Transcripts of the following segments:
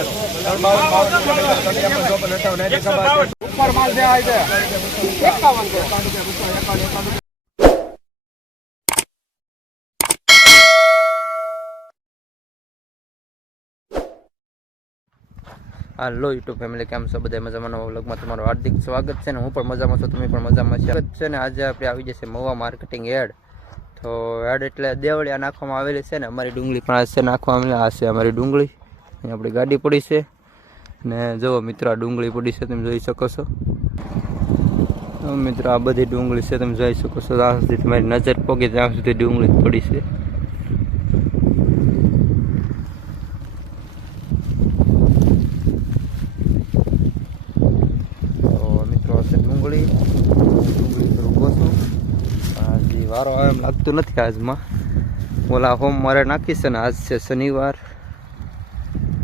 હાલો YouTube family, કેમ છો બધા? મજામાં? નવા વ્લોગમાં તમારું હાર્દિક સ્વાગત છે ને હું પણ મજામાં છું, તમે પણ મજામાં છે ને. આજે આપણે આવી જશે મહુવા માર્કેટિંગ એડ. તો એડ એટલે દેવળિયા નાખવામાં આવેલી છે ને અમારી ડુંગળી પણ આ છે નાખવામાં આવેલી. આ છે અમારી ડુંગળી, અહીં આપણી ગાડી પડી છે ને જુઓ મિત્રો આ ડુંગળી પડી છે, તમે જોઈ શકો છો. મિત્રો આ બધી ડુંગળી છે, તમે જોઈ શકો છો. ત્યાં સુધી તમારી નજર પોગે ત્યાં સુધી ડુંગળી પડી છે. ડુંગળી થોડું ગોસું હજી વારો આવે એમ લાગતું નથી આજમાં. ઓલા હોમ મારે નાખીશ ને આજ છે શનિવાર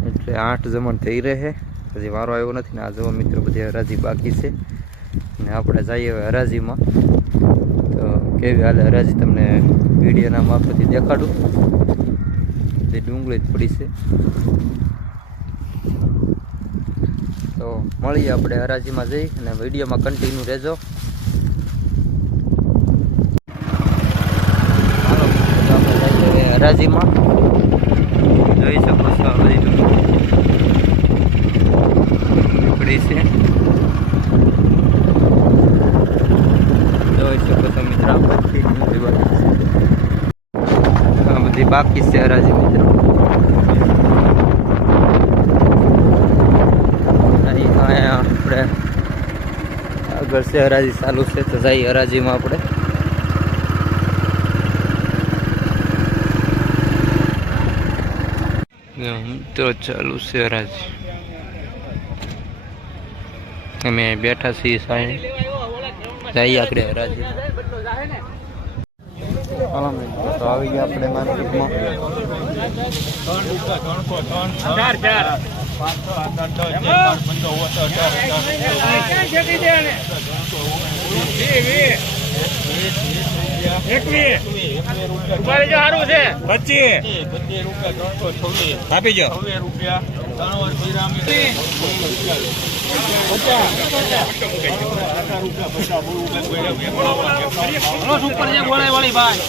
એટલે 8 જમણ થઈ રહે, હજી વારો આવ્યો નથી ને. આ જુઓ મિત્રો બધી હરાજી બાકી છે ને આપણે જઈએ હવે હરાજીમાં. તો કેવી હાલે હરાજી તમને વિડીયોના મારફતથી દેખાડું. જે ડુંગળી જ પડી છે તો મળીએ આપણે હરાજીમાં જઈ અને વિડીયોમાં કન્ટિન્યુ રહેજો. આપણે જઈએ હરાજીમાં, જોઈ શકો છો આ બધી ડુંગળી છે, જોઈ શકો છો મિત્રો. આ બધી બાકી છે હરાજી મિત્રો. આપણે આગળ છે હરાજી ચાલુ છે તો જઈએ હરાજીમાં આપણે. તો ચાલુ છે હરાજી, અમે બેઠા છીએ સાહેબ. જઈએ આપણે હરાજી. તો આવી ગયા આપણે માર્કેટમાં. આપી જાઓ સુપર છે બોલે વાળી ભાઈ.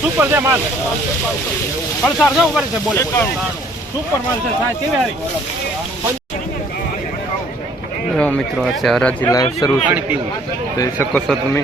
સુપર છે માલ બોલે સુપર માલ છે મિત્રો. આ છે હરાજી લાઈવ શરૂ છે, જોઈ શકો છો તમે.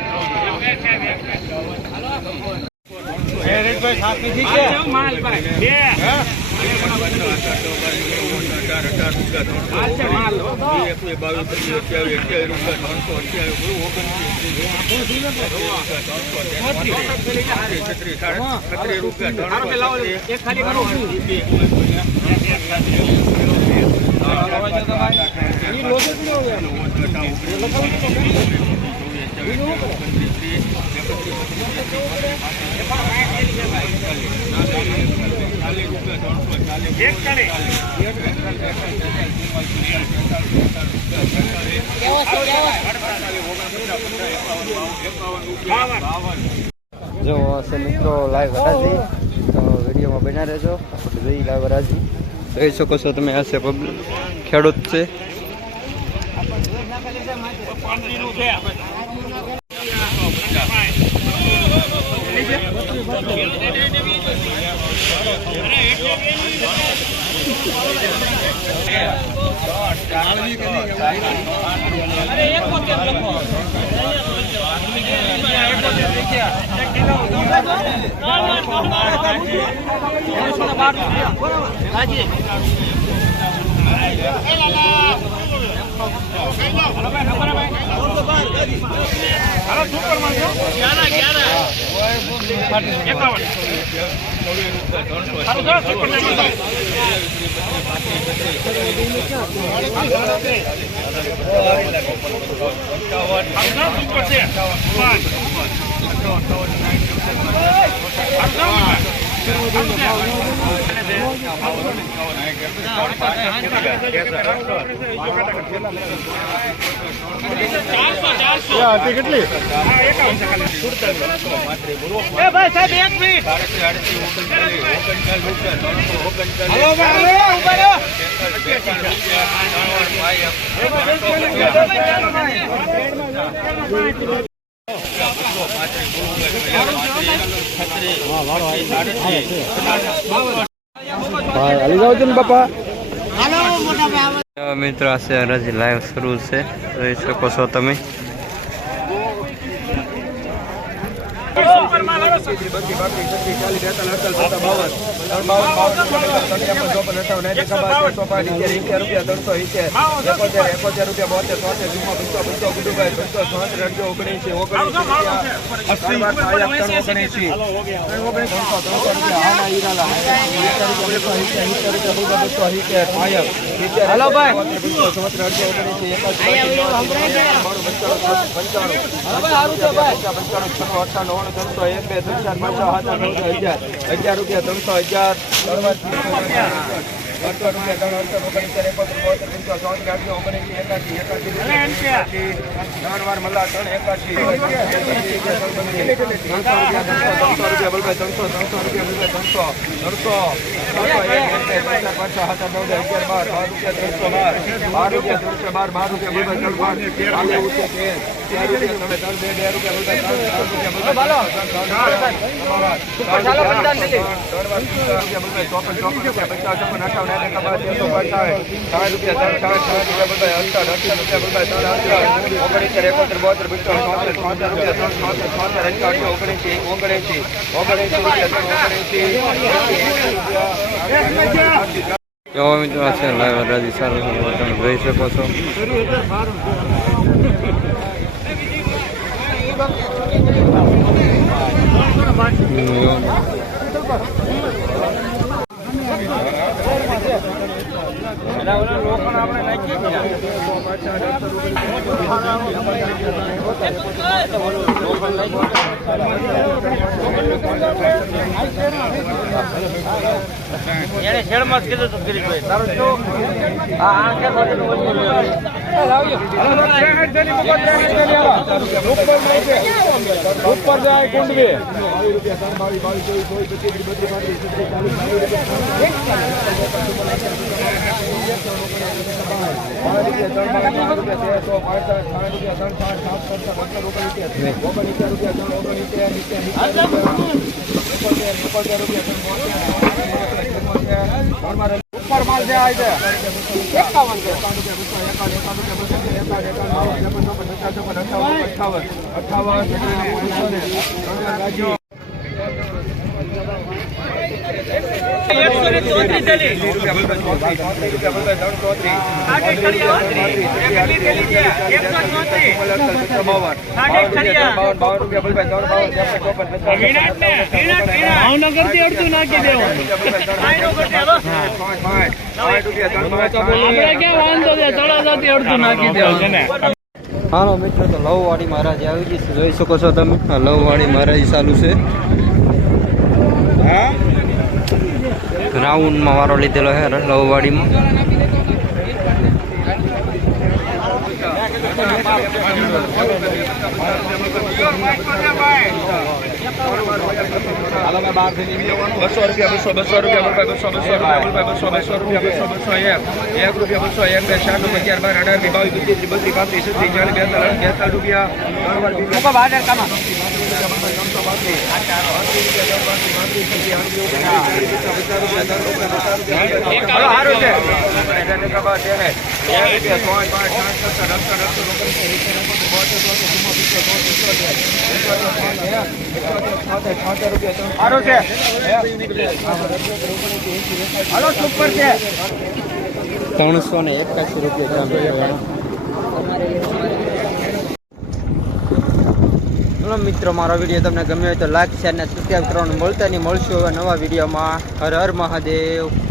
જો હશે મિત્રો લાઈવ હરાજી, તો વિડીયોમાં બન્યા રહેજો. આપણે જઈ લાઈવ હરાજી, જોઈ શકો છો તમે. હશે પબ્લિક ખેડૂત છે. કેટલી ભાઈ સાહેબ 1 મિનિટ હાલી જાવ છો ને બાપા. મિત્રો આ છે હરાજી લાઈવ શરૂ છે, જોઈ શકો છો તમે. हेलो भाई જો મિત્રો આ છે લાઈવ હરાજી સારું તમે જોઈ શકો છો. એને છેડ મત કીધું તું ગિરીશભાઈ તારો જો આ કે ઉપર જાય કુંડવી ઉપર માલ છે આ છે 51 હાલો મિત્રો, તો લવવાડી મહારાજ આવી ગઈ છે, જોઈ શકો છો તમે. લવવાડી મહારાજ ચાલુ છે. રાઉન્ડમાં વારો લીધેલો છે લવવાડીમાં. સુપર છે 381 રૂપિયા. ચલો મિત્રો, મારો વિડીયો તમને ગમ્યો હોય તો લાઈક શેર અને સબસ્ક્રાઈબ કરવાનું મળતા નહીં. મળશું હવે નવા વિડીયોમાં. હર હર મહાદેવ.